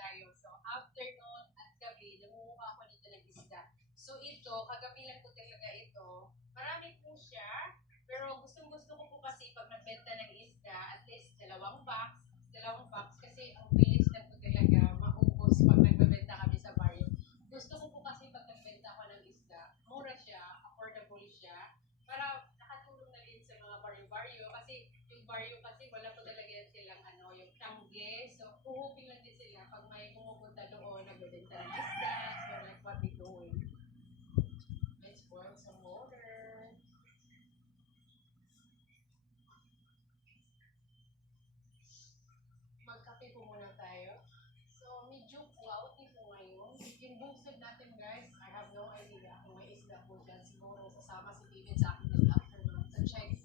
tayo. So, afternoon at gabi, nangunguha ako dito ng isda. So, ito, kagabi lang ko talaga ito. Marami po siya. Pero gustong-gusto ko po kasi pag nagbenta ng isda, at least dalawang box kasi ang bilis lang po talaga maubos pag nagbebenta kami sa baryo. Gusto ko po kasi pag nagbenta ko ng isda, mura siya, affordable siya, para nakatulong na rin sa mga baryo-baryo kasi yung baryo kasi wala po talaga yan silang yung tangge. So, uhupin lang din sila pag may pumupunta doon, nagbebenta ng isda. So, like what we doing. Let's boil some water. Magkape po muna tayo. So, medyo cloudy po ngayon. Yung bukid natin, guys, I have no idea kung may isda po dyan. Siguro sasama si David sa akin this afternoon to check